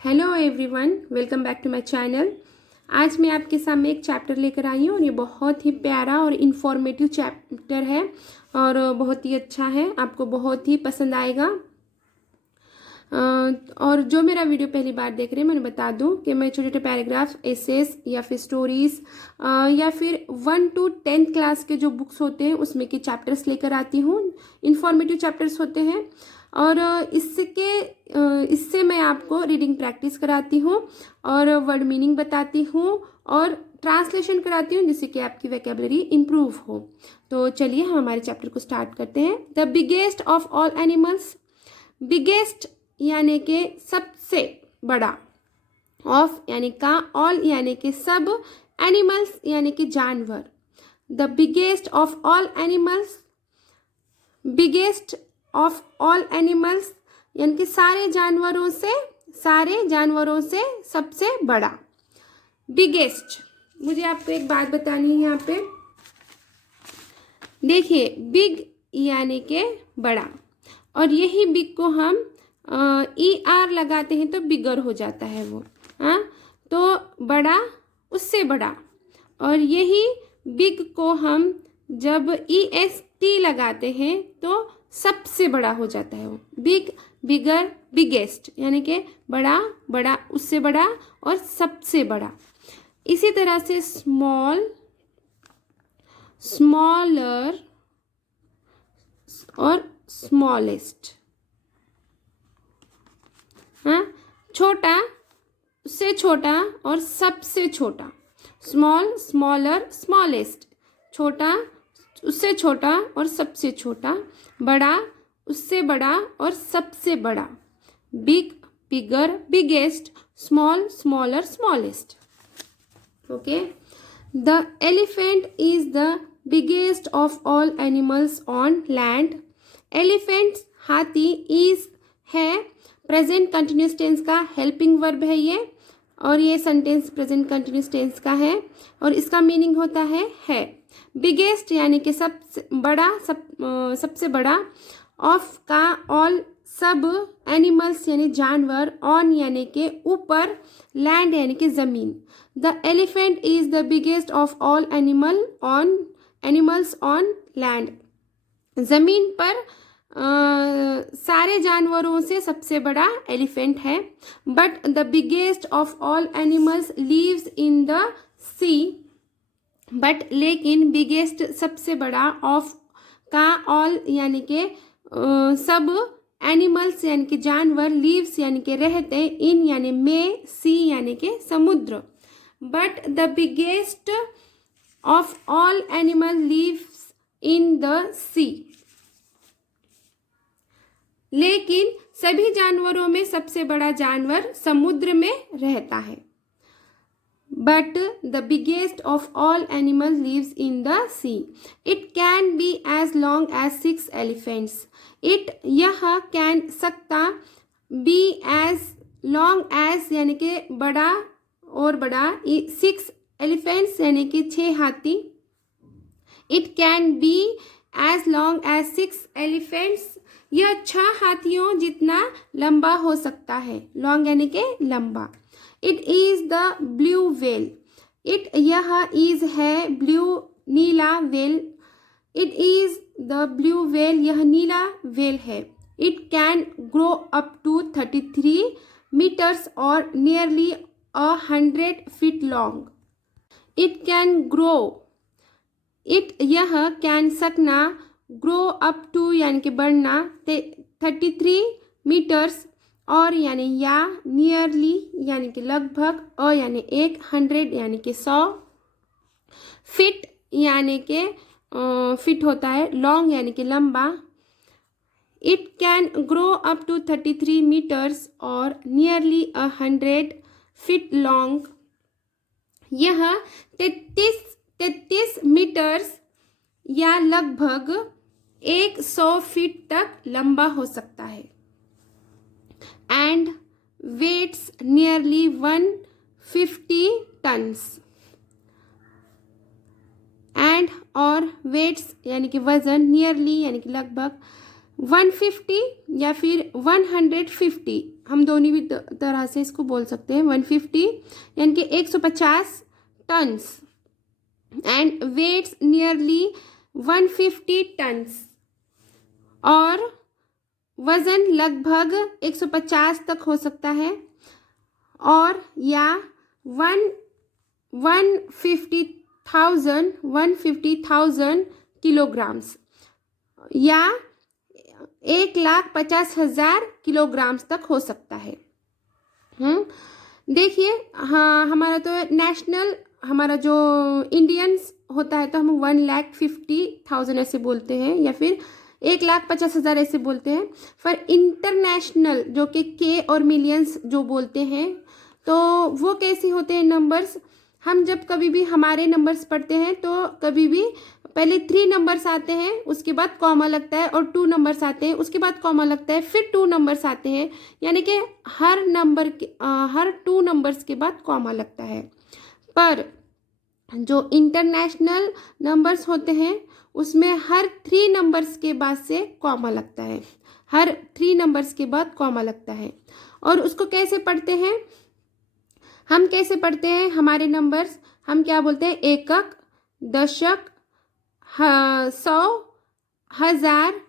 Hello everyone, welcome back to my channel. आज मैं आपके सामने एक चैप्टर लेकर आई हूँ और ये बहुत ही प्यारा और इन्फॉर्मेटिव चैप्टर है और बहुत ही अच्छा है, आपको बहुत ही पसंद आएगा। और जो मेरा वीडियो पहली बार देख रहे हैं, मैंने बता दूं कि मैं छोटे छोटे पैराग्राफ, एसेस या फिर स्टोरीज या फिर 1 to 10 क्लास के जो बुक्स होते हैं उसमें के चैप्टर्स लेकर आती हूँ। इन्फॉर्मेटिव चैप्टर्स होते हैं और इससे मैं आपको रीडिंग प्रैक्टिस कराती हूँ और वर्ड मीनिंग बताती हूँ और ट्रांसलेशन कराती हूँ जिससे कि आपकी वोकैबुलरी इम्प्रूव हो। तो चलिए हम हमारे चैप्टर को स्टार्ट करते हैं। The biggest of all animals. Biggest यानी कि सबसे बड़ा, ऑफ यानी का, ऑल यानी कि सब, एनिमल्स यानी कि जानवर। The biggest of all animals, biggest of all animals यानी कि सारे जानवरों से सबसे बड़ा। बिगेस्ट, मुझे आपको एक बात बतानी है यहाँ पे। देखिए, बिग यानी कि बड़ा, और यही बिग को हम ER लगाते हैं तो बिगर हो जाता है वो। हाँ, तो बड़ा, उससे बड़ा, और यही बिग को हम जब EST लगाते हैं तो सबसे बड़ा हो जाता है वो। बिग, बिगर, बिगेस्ट यानी कि बड़ा, बड़ा, उससे बड़ा और सबसे बड़ा। इसी तरह से स्मॉल, स्मॉलर और स्मॉलेस्ट। हाँ, छोटा, उससे छोटा और सबसे छोटा। Small, smaller, smallest. छोटा, उससे छोटा और सबसे छोटा। बड़ा, उससे बड़ा और सबसे बड़ा। Big, bigger, biggest, small, smaller, smallest. Okay. The elephant is the biggest of all animals on land. Elephant, हाथी, इज है, प्रेजेंट कंटिन्यूस टेंस का हेल्पिंग वर्ब है ये, और ये सेंटेंस प्रेजेंट कंटिन्यूस टेंस का है और इसका मीनिंग होता है। बिगेस्ट यानी कि सबसे बड़ा, सबसे बड़ा। ऑफ का, ऑल सब, एनिमल्स यानी जानवर, ऑन यानी कि ऊपर, लैंड यानी कि जमीन। The elephant is the biggest of all animals on land. जमीन पर सारे जानवरों से सबसे बड़ा एलिफेंट है। But the biggest of all animals lives in the sea. But लेकिन बिगेस्ट सबसे बड़ा, ऑफ का, ऑल यानी कि सब, एनिमल्स यानी कि जानवर, लिव्स यानी कि रहते, इन यानी में, सी यानी कि समुद्र। But the biggest of all animal lives in the sea. लेकिन सभी जानवरों में सबसे बड़ा जानवर समुद्र में रहता है। But the biggest of all animal lives in the sea. It can be as long as 6 elephants. It, यह, कैन, सकता, बी, एज, लॉन्ग एज यानी कि बड़ा और बड़ा, 6 एलिफेंट्स यानी कि 6 हाथी। It can be as long as 6 elephants. यह 6 हाथियों जितना लंबा हो सकता है। लॉन्ग यानी कि लंबा। It is the blue whale. It, यह, इज है, ब्लू नीला, whale. It is the blue whale, यह नीला वेल है। It can grow up to 33 metres और nearly 100 feet long. It can grow, it, यह, कैन, सकना, ग्रो अप टू यानी कि बढ़ना, 33 मीटर्स, और यानी या, नियरली यानी कि लगभग, यानी 100 यानी कि 100, फिट यानी कि फिट होता है, लॉन्ग यानी कि लंबा। It can grow up to 33 metres और नियरली 100 फीट लॉन्ग। यह 33 मीटर्स या लगभग 100 फीट तक लंबा हो सकता है। And weights nearly 150 tons. And, और, वेट्स यानी कि वजन, नियरली यानी कि लगभग, 150 या फिर 150 हम दोनों भी तरह से इसको बोल सकते हैं। 150 यानी कि 150 tons and weights nearly 150 tons, और वजन लगभग 150 तक हो सकता है, और या 150,000 किलोग्राम्स, या 1,50,000 किलोग्राम्स तक हो सकता है। देखिए, हाँ, हमारा तो नेशनल, हमारा जो इंडियंस होता है तो हम 1,50,000 ऐसे बोलते हैं, या फिर 1,50,000 ऐसे बोलते हैं। पर इंटरनेशनल जो कि के और मिलियंस जो बोलते हैं, तो वो कैसे होते हैं नंबर्स? हम जब कभी भी हमारे नंबर्स पढ़ते हैं तो कभी भी पहले 3 नंबर्स आते हैं, उसके बाद कॉमा लगता है, और 2 नंबर्स आते हैं, उसके बाद कॉमा लगता है, फिर 2 नंबर्स आते हैं, यानी कि हर 2 नंबर्स के बाद कॉमा लगता है। पर जो इंटरनेशनल नंबर्स होते हैं उसमें हर 3 नंबर्स के बाद से कॉमा लगता है, हर 3 नंबर्स के बाद कॉमा लगता है। और उसको कैसे पढ़ते हैं? हम कैसे पढ़ते हैं हमारे नंबर्स? हम क्या बोलते हैं? एकक, दशक, 100, 1000,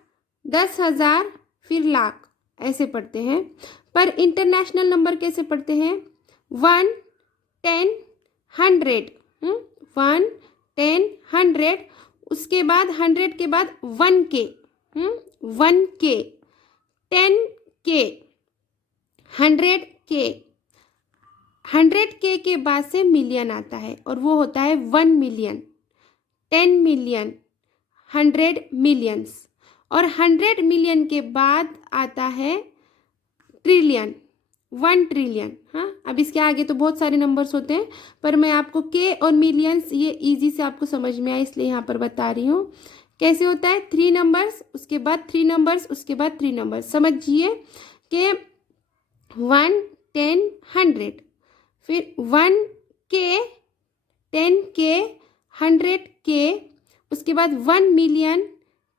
10,000, फिर लाख, ऐसे पढ़ते हैं। पर इंटरनेशनल नंबर कैसे पढ़ते हैं? 1, 10, 100, 1, 10, 100, उसके बाद 100 के बाद 1K, 1K, 10K, 100K, 100K के बाद से मिलियन आता है, और वो होता है 1 मिलियन, 10 मिलियन, 100 मिलियंस, और 100 मिलियन के बाद आता है ट्रिलियन, 1 ट्रिलियन। हाँ, अब इसके आगे तो बहुत सारे नंबर्स होते हैं, पर मैं आपको के और मिलियंस ये इजी से आपको समझ में आए इसलिए यहाँ पर बता रही हूँ। कैसे होता है? 3 नंबर्स, उसके बाद 3 नंबर्स, उसके बाद 3 नंबर्स। समझिए कि 1, 10, 100, फिर 1K, 10K, 100K, उसके बाद 1 मिलियन,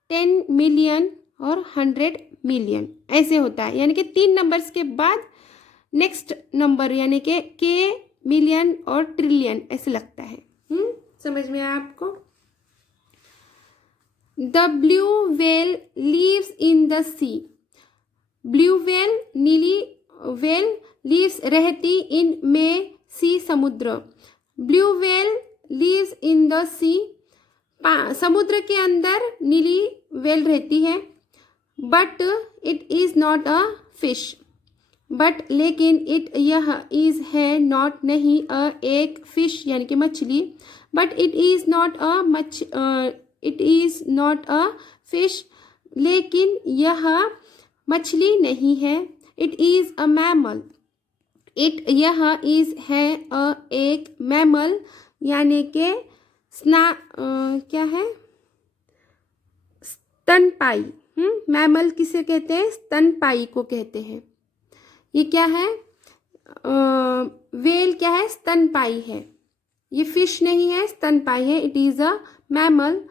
10 मिलियन और 100 मिलियन, ऐसे होता है। यानी कि 3 नंबर्स के बाद नेक्स्ट नंबर, यानी कि के, मिलियन और ट्रिलियन ऐसे लगता है। समझ में आया आपको? The blue whale lives in the sea. Blue whale, नीली व्हेल, लीव्स रहती इन में सी, समुद्र। Blue whale lives in the sea, समुद्र के अंदर नीली व्हेल रहती है। But it is not a fish, but लेकिन इट यह इज है, नॉट नहीं, एक फिश यानी कि मछली। But it is not it is not a fish, लेकिन यह मछली नहीं है। It is a mammal, it यह इज है, एक मैमल यानी कि क्या है? स्तनपाई। मैमल किसे कहते हैं? स्तनपाई को कहते हैं। ये क्या है? व्हेल क्या है? स्तनपाई है। ये फिश नहीं है, स्तनपाई है। इट इज अ मैमल,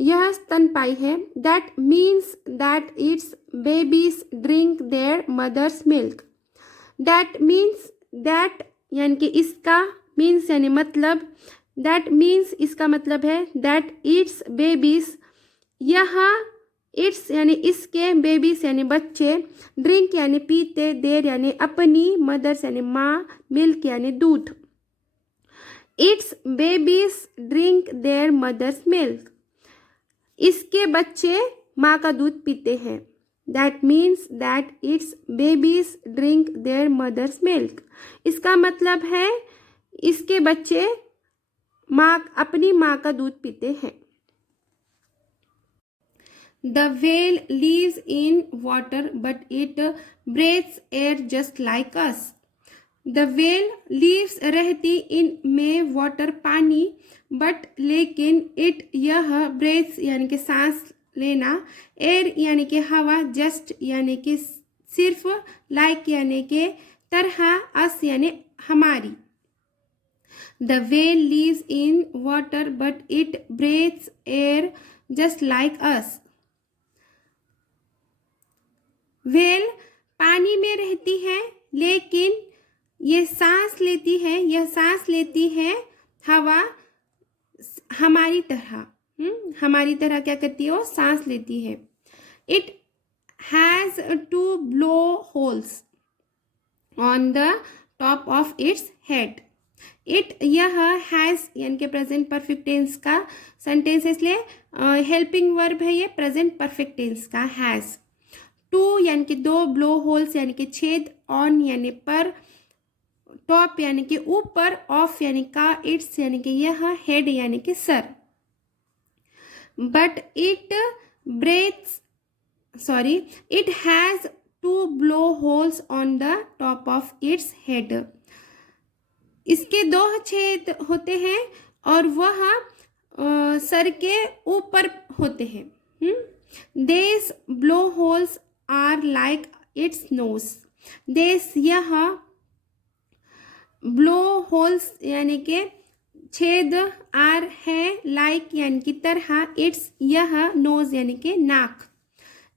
यह स्तनपाई है। That means that its babies drink their mother's milk. That means, that यानी कि इसका, मीन्स यानी मतलब, दैट मीन्स इसका मतलब है, दैट इट्स बेबीज, यह, इट्स यानी इसके, बेबीज यानी बच्चे, ड्रिंक यानी पीते, देर यानी अपनी, मदर्स यानी माँ, मिल्क यानी दूध। Its babies drink their mother's milk, इसके बच्चे माँ का दूध पीते हैं। That means that its babies drink their mother's milk, इसका मतलब है इसके बच्चे अपनी माँ का दूध पीते हैं। The whale lives in water but it breathes air just like us. The whale lives रहती in में water पानी, but लेकिन it यह breathes यानी कि सांस लेना, air यानी कि हवा, just यानी कि सिर्फ, like यानी कि तरह, us यानी हमारी। The whale lives in water but it breathes air just like us. Whale पानी में रहती है, लेकिन ये सांस लेती है, यह सांस लेती है हवा हमारी तरह। हमारी तरह क्या करती है, वो सांस लेती है। It has 2 blow holes on the top of its head. It, यह हैज़ यानी कि प्रेजेंट परफेक्ट टेंस का सेंटेंस, इसलिए हेल्पिंग वर्ब है ये, प्रेजेंट परफेक्ट टेंस का हैज़। 2 यानी कि 2, ब्लो होल्स यानी कि छेद, ऑन यानी पर, टॉप यानी कि ऊपर, ऑफ यानी का, इट्स यानी कि यह, हेड यानी कि sir. But it breaths, sorry, it has 2 blow holes on the top of its head. इसके 2 छेद होते हैं और वह सर के ऊपर होते हैं। These blow holes are like its nose. These, यह, ब्लो होल्स यानी के छेद, आर है, लाइक यानी कि तरह, इट्स यह, नोज यानी के नाक।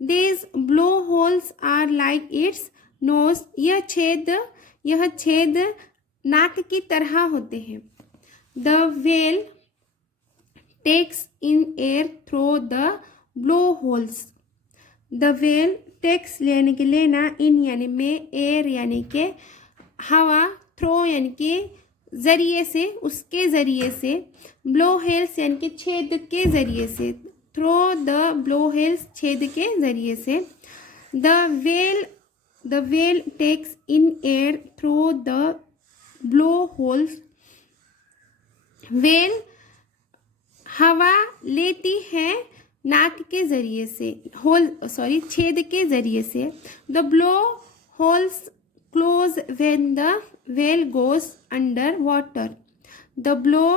These blow holes are like its nose. यह छेद नाक की तरह होते हैं। The whale takes in air through the blow holes. The whale takes यानी कि लेना, in यानी में, air यानी के हवा, थ्रो यानी कि जरिए से, उसके जरिए से, ब्लो हेल्स यानी कि छेद के जरिए से, थ्रो द ब्लो हेल्स छेद के जरिए से। The whale takes in air through the blow holes. Whale हवा लेती है नाक के जरिए से, छेद के जरिए से। The blow holes close when the whale goes under water. The blow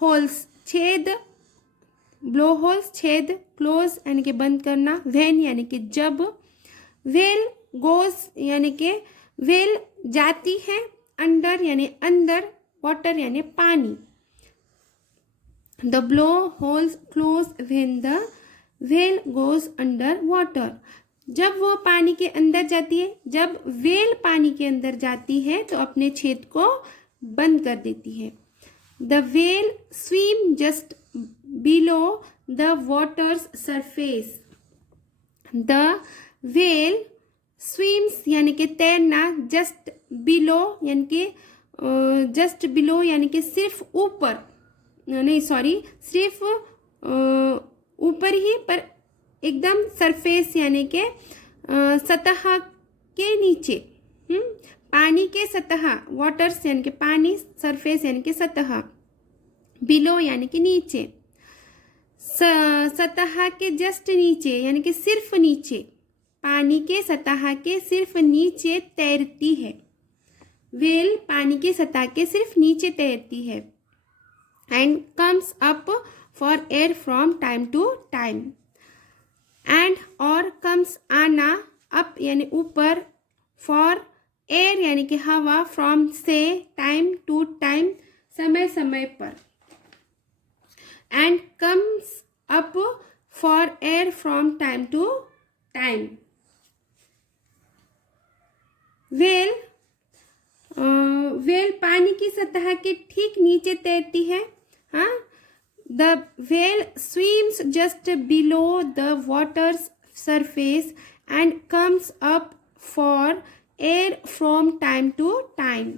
holes छेद, ब्लो होल्स छेद, क्लोज यानी कि बंद करना, व्हेन यानी कि जब, whale goes यानी कि whale जाती है, अंडर यानी अंदर, वाटर यानी पानी। The blow holes close when the whale goes under water. जब वह पानी के अंदर जाती है, जब वेल पानी के अंदर जाती है तो अपने छेद को बंद कर देती है। The well swim just below the waters surface. The well swims यानी कि तैरना, जस्ट बिलो यानी कि सिर्फ ऊपर, नहीं सॉरी, सिर्फ ऊपर ही, पर एकदम सरफेस यानी के सतह के नीचे। पानी के सतह, वाटर्स यानी कि पानी, सरफेस यानी कि सतह, बिलो यानी कि नीचे, सतह के जस्ट नीचे यानी कि सिर्फ नीचे, पानी के सतह के सिर्फ नीचे तैरती है। वेल पानी की सतह के सिर्फ नीचे तैरती है। And comes up for air from time to time. And और कम्स आना, अप यानी ऊपर, फॉर एयर यानी कि हवा, फ्रॉम से, टाइम टू टाइम समय समय पर। And comes up for air from time to time. Whale पानी की सतह के ठीक नीचे तैरती है। हाँ, The whale swims just below the water's surface and comes up for air from time to time.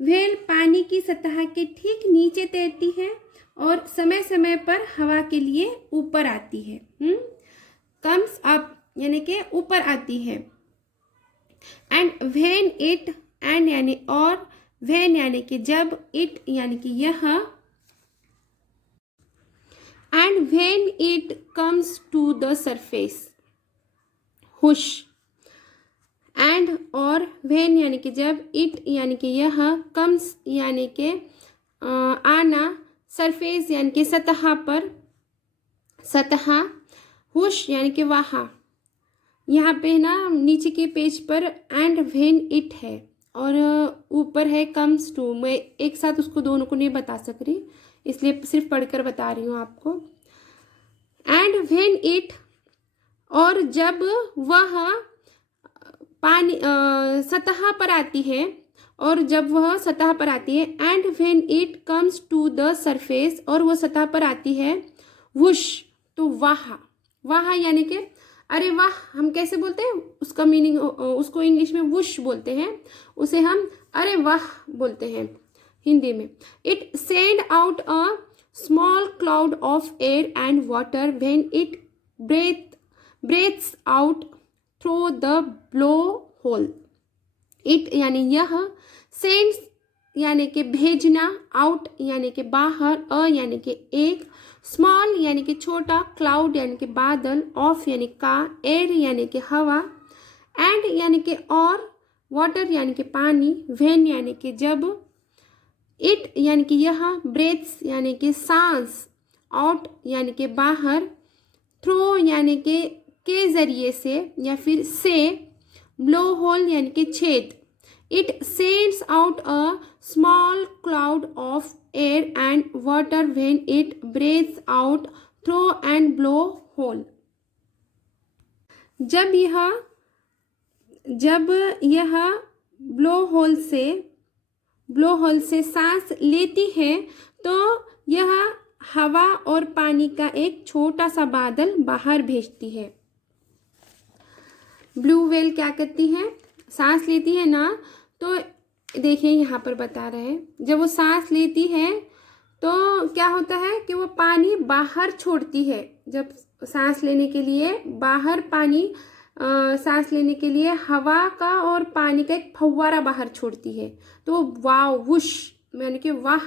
Whale पानी की सतह के ठीक नीचे तैरती है और समय समय पर हवा के लिए ऊपर आती है। Comes up यानी कि ऊपर आती है। And when it, and यानी और, when यानी कि जब, it यानी कि यह, and when it comes to the surface, हुश। and और when यानी कि जब, it यानी कि यह, comes यानी कि आना, surface यानी कि सतह पर, सतह, हुश यानी कि वहाँ। यहाँ पे ना नीचे के पेज पर and when it है और ऊपर है comes to। मैं एक साथ उसको दोनों को नहीं बता सक रही, इसलिए सिर्फ पढ़कर बता रही हूँ आपको। एंड व्हेन इट, और जब वह, पानी सतह पर आती है, और जब वह सतह पर आती है, and when it comes to the surface, और वह सतह पर आती है, वुश, तो वाह, वाह यानी कि अरे वाह, हम कैसे बोलते हैं उसका मीनिंग, उसको इंग्लिश में वुश बोलते हैं, उसे हम अरे वाह बोलते हैं हिंदी में। It send out a small cloud of air and water when it breathes out through the blow hole. It यानी यह, सेंड्स यानी कि भेजना, आउट यानी कि बाहर, अ यानी कि एक, स्मॉल यानी कि छोटा, क्लाउड यानी कि बादल, ऑफ यानी का, एयर यानी कि हवा, एंड यानी कि और, वाटर यानी कि पानी, व्हेन यानी कि जब, इट यानी कि यह, ब्रेथ्स यानी कि सांस, आउट यानी कि बाहर, थ्रो यानी कि के जरिए से या फिर से, ब्लो होल यानी कि छेद। It sends out a small cloud of air and water when it breathes out through and blow hole. जब यह ब्लो होल से सांस लेती है, तो यह हवा और पानी का एक छोटा सा बादल बाहर भेजती है। ब्लू व्हेल क्या करती है, सांस लेती है ना, तो देखिए यहाँ पर बता रहे हैं, जब वो सांस लेती है तो क्या होता है कि वो पानी बाहर छोड़ती है। जब सांस लेने के लिए बाहर पानी सांस लेने के लिए हवा का और पानी का एक फव्वारा बाहर छोड़ती है, तो वाह, वुश यानी कि वाह,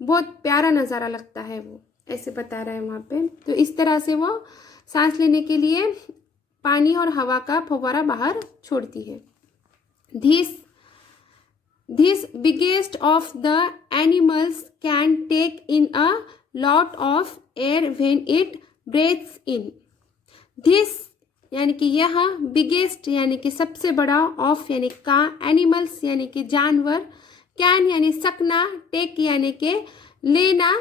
बहुत प्यारा नज़ारा लगता है, वो ऐसे बता रहा है वहाँ पे। तो इस तरह से वो सांस लेने के लिए पानी और हवा का फव्वारा बाहर छोड़ती है। This biggest of the animals can take in a lot of air when it breathes in. This यानी कि यह, बिगेस्ट यानी कि सबसे बड़ा, ऑफ यानी का, एनिमल्स यानी कि जानवर, कैन यानी सकना, टेक यानी कि लेना,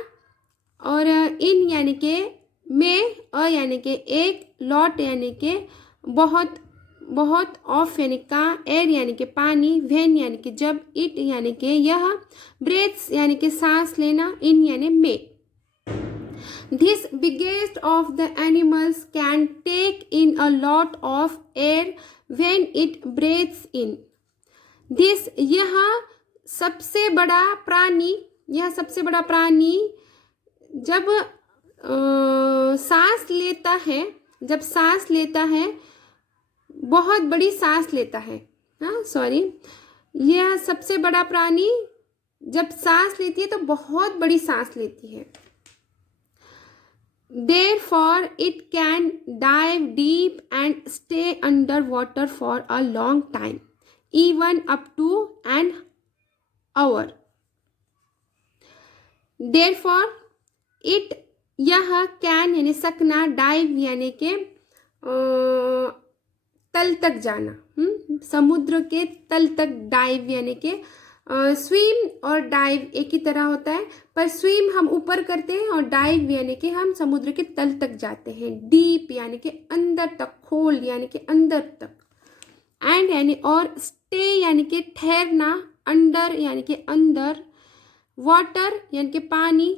और इन यानी कि में, अ यानी कि एक, लॉट यानी कि बहुत बहुत, ऑफ यानी का, एयर यानी कि पानी, व्हेन यानी कि जब, इट यानी कि यह, ब्रेथ्स यानी कि सांस लेना, इन यानी में। This biggest of the animals can take in a lot of air when it breathes in. This यह सबसे बड़ा प्राणी जब सांस लेता है, बहुत बड़ी सांस लेता है, यह सबसे बड़ा प्राणी जब सांस लेती है तो बहुत बड़ी सांस लेती है। Therefore, it can dive deep and stay underwater for a long time, even up to an hour. Therefore, it यह can यानी सकना, dive यानी के तल तक जाना, समुद्र के तल तक, डाइव यानी कि स्विम और डाइव एक ही तरह होता है, पर स्विम हम ऊपर करते हैं और डाइव यानी कि हम समुद्र के तल तक जाते हैं। डीप यानी कि अंदर तक, खोल यानी कि अंदर तक, एंड यानी और, स्टे यानी कि ठहरना, अंडर यानी कि अंदर, वाटर यानी कि पानी,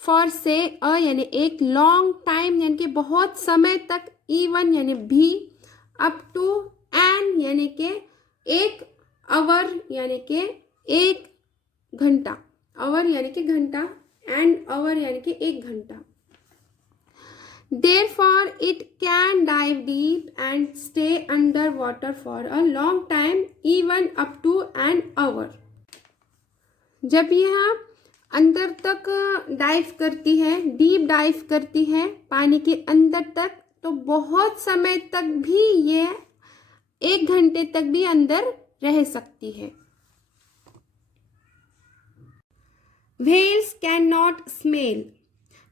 फॉर से, अ यानी एक, लॉन्ग टाइम यानी कि बहुत समय तक, इवन यानी भी, अप टू, एन यानी कि एक, आवर यानी कि एक घंटा, आवर यानी कि घंटा, एंड आवर यानी कि एक घंटा। Therefore, it can dive deep and stay underwater for a long time, even up to an hour. जब यह अंदर तक डाइव करती है, डीप डाइव करती है पानी के अंदर तक, तो बहुत समय तक भी ये 1 घंटे तक भी अंदर रह सकती है। Whales cannot smell.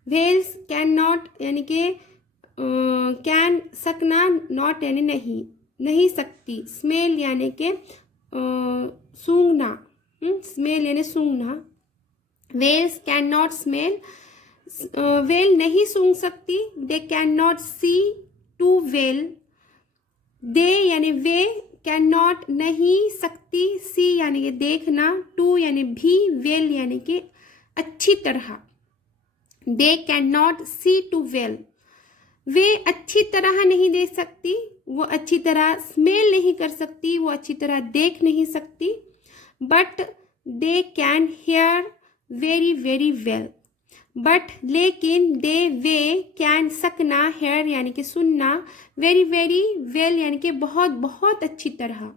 Whales cannot यानी कि कैन, सकना, नॉट यानी नहीं सकती, स्मेल यानी कि सूंघना, स्मेल यानी सूंघना। Whales cannot smell. वेल नहीं सूंघ सकती, they can not see too well, they यानी वे कैन नॉट नहीं सकती, सी यानी कि देखना, टू यानी भी, वेल यानी कि अच्छी तरह। They can not see too well, वे अच्छी तरह नहीं देख सकती, वो अच्छी तरह स्मेल नहीं कर सकती, वो अच्छी तरह देख नहीं सकती। But they can hear very very well, but लेकिन दे वे कैन सकना, हेयर यानी कि सुनना, वेरी वेरी वेल यानी कि बहुत बहुत अच्छी तरह।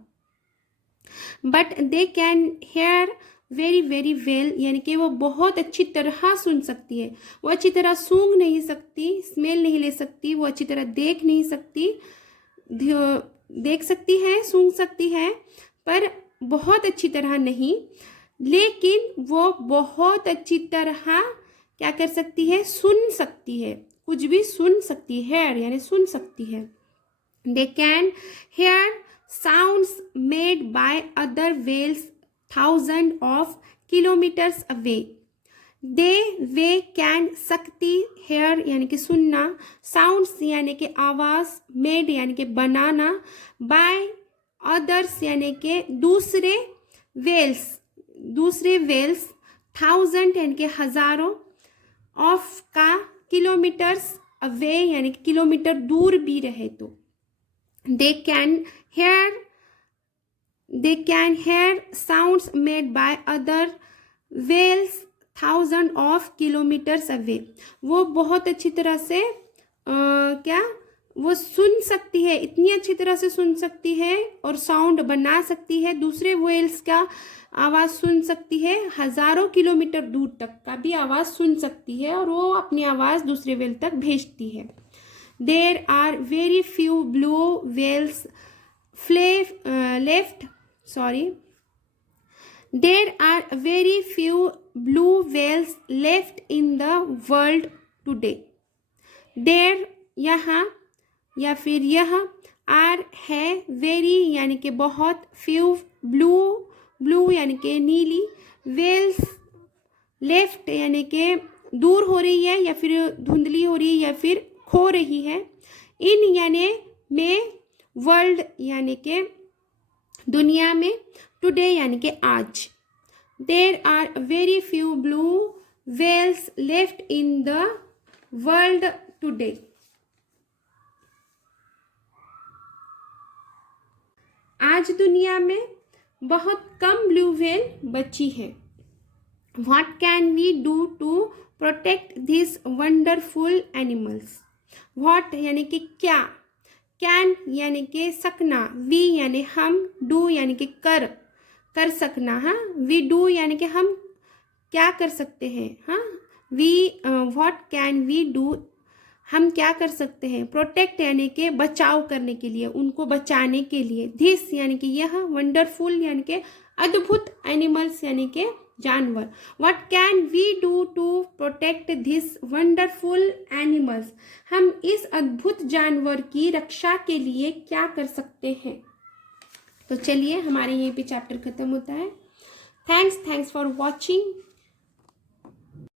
But they can hear very very well यानी कि वो बहुत अच्छी तरह सुन सकती है। वो अच्छी तरह सूंघ नहीं सकती, स्मेल नहीं ले सकती, वो अच्छी तरह देख नहीं सकती, देख सकती है, सूंघ सकती है, पर बहुत अच्छी तरह नहीं। लेकिन वो बहुत अच्छी तरह क्या कर सकती है, सुन सकती है, कुछ भी सुन सकती है, यानी सुन सकती है। They can hear sounds made by other wells 1000 of kilometers away। They way can सकती, हेयर यानी कि सुनना, साउंड्स यानी कि आवाज, मेड यानी कि बनाना, बाय अदर्स यानी कि दूसरे, वेल्स 1000 यानी कि हजारों, ऑफ का किलोमीटर्स, अवे यानी कि किलोमीटर दूर भी रहे तो। They can hear sounds made by other wells 1000 of kilometers away। वो बहुत अच्छी तरह से क्या वो सुन सकती है, इतनी अच्छी तरह से सुन सकती है और साउंड बना सकती है, दूसरे वेल्स का आवाज़ सुन सकती है, हजारों किलोमीटर दूर तक का भी आवाज़ सुन सकती है और वो अपनी आवाज़ दूसरे वेल तक भेजती है। There are very few blue whales There are very few blue whales left in the world today। There यहाँ या फिर यह, आर है, वेरी यानी कि बहुत, फ्यू ब्लू यानी कि नीली, वेल्स लेफ्ट यानी कि दूर हो रही है या फिर धुंधली हो रही है या फिर खो रही है, इन यानी में, वर्ल्ड यानी कि दुनिया में, टुडे यानी कि आज। There are very few blue whales left in the world today. आज दुनिया में बहुत कम ब्लू व्हेल बची है। What can we do to protect this wonderful animals. What यानी कि क्या, कैन यानी कि सकना, वी यानी हम, डू यानी कि कर सकना, हाँ, वी डू यानी कि हम क्या कर सकते हैं, हाँ, व्हाट कैन वी डू हम क्या कर सकते हैं, प्रोटेक्ट यानी कि बचाव करने के लिए, उनको बचाने के लिए, दिस यानी कि यह, वंडरफुल यानी कि अद्भुत, एनिमल्स यानी कि जानवर। What can we do to protect this wonderful animals, हम इस अद्भुत जानवर की रक्षा के लिए क्या कर सकते हैं। तो चलिए हमारे यहीं पे चैप्टर खत्म होता है। Thanks for watching.